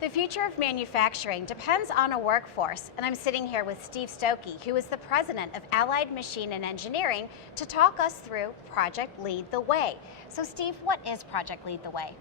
The future of manufacturing depends on a workforce, and I'm sitting here with Steve Stokey, who is the president of Allied Machine and Engineering, to talk us through Project Lead the Way. So Steve, what is Project Lead the Way?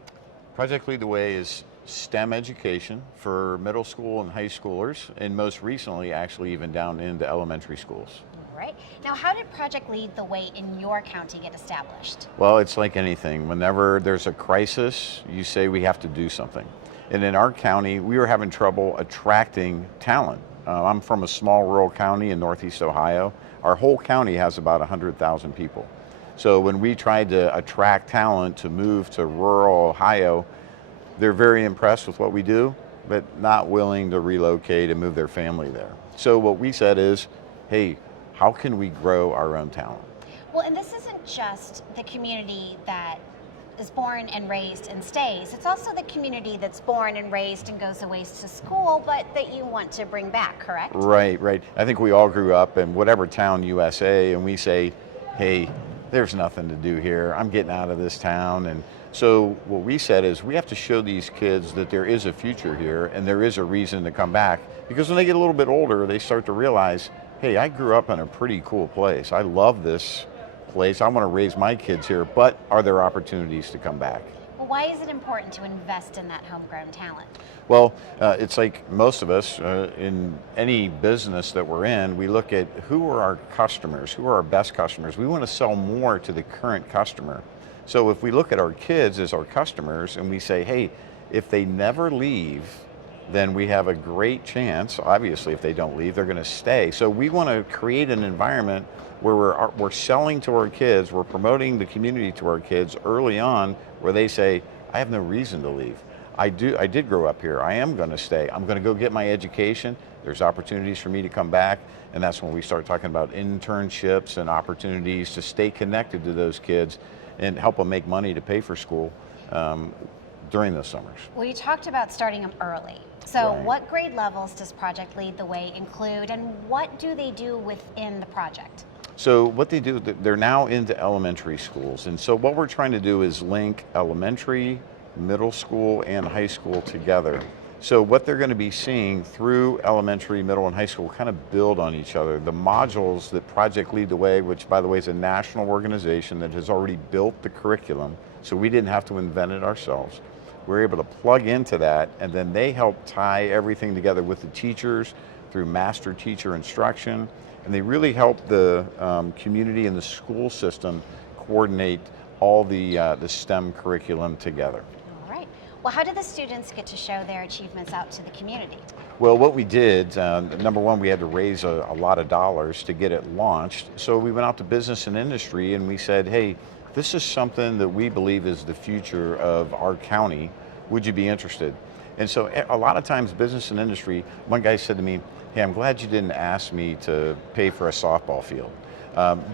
Project Lead the Way is STEM education for middle school and high schoolers, and most recently actually even down into elementary schools. All right. Now, how did Project Lead the Way in your county get established? Well, it's like anything. Whenever there's a crisis, you say we have to do something. And in our county, we were having trouble attracting talent. I'm from a small rural county in Northeast Ohio. Our whole county has about 100,000 people. So when we tried to attract talent to move to rural Ohio, they're very impressed with what we do, but not willing to relocate and move their family there. So what we said is, hey, how can we grow our own talent? Well, and this isn't just the community that is born and raised and stays. It's also the community that's born and raised and goes away to school, but that you want to bring back, correct? Right. I think we all grew up in whatever town USA, and we say, hey, there's nothing to do here. I'm getting out of this town. And so what we said is we have to show these kids that there is a future here and there is a reason to come back. Because when they get a little bit older, they start to realize, hey, I grew up in a pretty cool place. I love this place. I want to raise my kids here, but are there opportunities to come back? Well, why is it important to invest in that homegrown talent? Well, it's like most of us in any business that we're in, we look at who are our customers, who are our best customers. We want to sell more to the current customer. So if we look at our kids as our customers and we say, hey, if they never leave, then we have a great chance. Obviously, if they don't leave, they're going to stay. So we want to create an environment where we're selling to our kids, we're promoting the community to our kids early on, where they say, I have no reason to leave. I did grow up here. I am going to stay. I'm going to go get my education. There's opportunities for me to come back, and that's when we start talking about internships and opportunities to stay connected to those kids and help them make money to pay for school during those summers. Well, you talked about starting them early. So Right. what grade levels does Project Lead the Way include, and what do they do within the project? So what they do, they're now into elementary schools. And so what we're trying to do is link elementary, middle school, and high school together. So what they're going to be seeing through elementary, middle, and high school kind of build on each other. The modules that Project Lead the Way, which by the way is a national organization that has already built the curriculum, so we didn't have to invent it ourselves. We're able to plug into that, and then they help tie everything together with the teachers through master teacher instruction, and they really help the community and the school system coordinate all the STEM curriculum together. All right. Well, how do the students get to show their achievements out to the community? Well, what we did, number one, we had to raise a lot of dollars to get it launched. So we went out to business and industry and we said, hey, this is something that we believe is the future of our county. Would you be interested? And so a lot of times business and industry, one guy said to me, hey, I'm glad you didn't ask me to pay for a softball field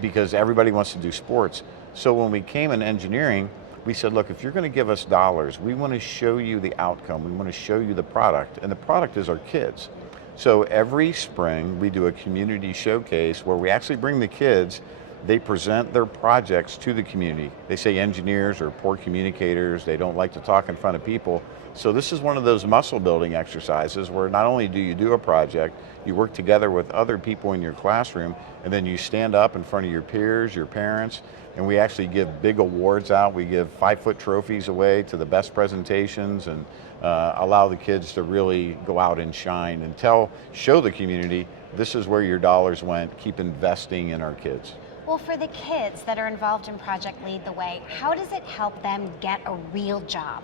because everybody wants to do sports. So when we came in engineering, we said, look, if you're going to give us dollars, we want to show you the outcome. We want to show you the product, and the product is our kids. So every spring we do a community showcase where we actually bring the kids. They present their projects to the community. They say engineers are poor communicators. They don't like to talk in front of people. So this is one of those muscle building exercises where not only do you do a project, you work together with other people in your classroom, and then you stand up in front of your peers, your parents, and we actually give big awards out. We give 5-foot trophies away to the best presentations and allow the kids to really go out and shine and show the community, this is where your dollars went, keep investing in our kids. Well, for the kids that are involved in Project Lead the Way, how does it help them get a real job?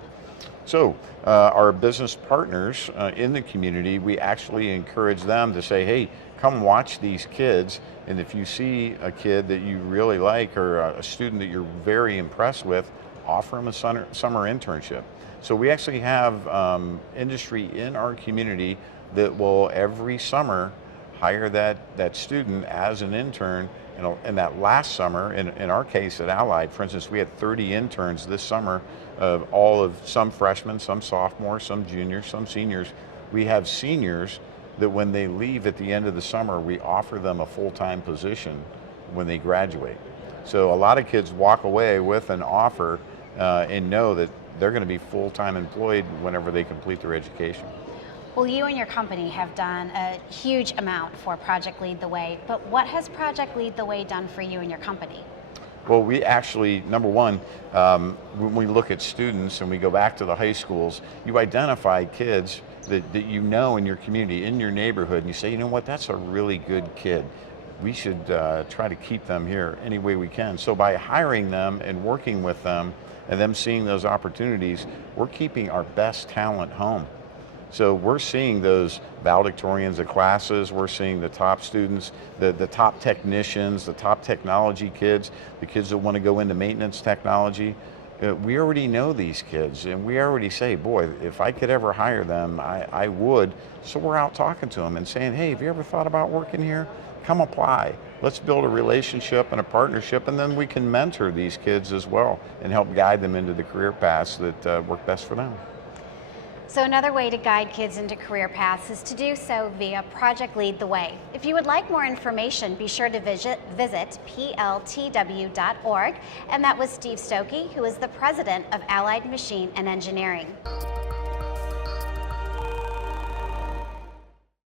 So our business partners in the community, we actually encourage them to say, hey, come watch these kids, and if you see a kid that you really like or a student that you're very impressed with, offer them a summer internship. So we actually have industry in our community that will every summer hire that student as an intern. And that last summer, in our case at Allied, for instance, we had 30 interns this summer, some freshmen, some sophomores, some juniors, some seniors. We have seniors that when they leave at the end of the summer, we offer them a full-time position when they graduate. So a lot of kids walk away with an offer and know that they're going to be full-time employed whenever they complete their education. Well, you and your company have done a huge amount for Project Lead the Way, but what has Project Lead the Way done for you and your company? Well, we actually, number one, when we look at students and we go back to the high schools, you identify kids that you know in your community, in your neighborhood, and you say, you know what, that's a really good kid. We should try to keep them here any way we can. So by hiring them and working with them and them seeing those opportunities, we're keeping our best talent home. So we're seeing those valedictorians of classes, we're seeing the top students, the top technicians, the top technology kids, the kids that want to go into maintenance technology. We already know these kids, and we already say, boy, if I could ever hire them, I would. So we're out talking to them and saying, hey, have you ever thought about working here? Come apply. Let's build a relationship and a partnership, and then we can mentor these kids as well and help guide them into the career paths that work best for them. So another way to guide kids into career paths is to do so via Project Lead the Way. If you would like more information, be sure to visit pltw.org. And that was Steve Stokey, who is the president of Allied Machine and Engineering.